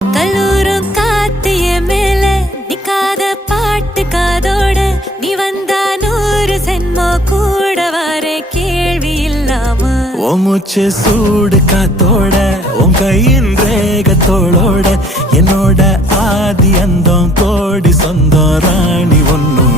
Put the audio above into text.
கல்லூரும் காத்து என் மேல நிக்காத பாட்டு காதோட நீ வந்தா 100 சென்மோ கூட வர கேள்வி இல்லாம உன் மூச்சு சூடு காத்தோட உன் கையின் ரேகத்தோளோட என்னோட ஆதி அந்தம் கோடி சொந்தம் ராணி ஒன்னும்